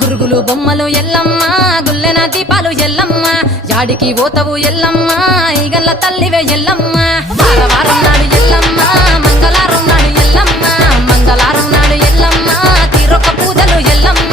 గురుగులు బొమ్మలు ఎల్లమ్మ గుల్లెన దీపాలు ఎల్లమ్మ యాడికి పోతవు ఎల్లమ్మ ఈగల్ల తల్లివే ఎల్లమ్మ వారం నాడు ఎల్లమ్మ మంగళారం నాడు ఎల్లమ్మ మంగళారం నాడు ఎల్లమ్మ తీరొక్క పూజలు ఎల్లమ్మ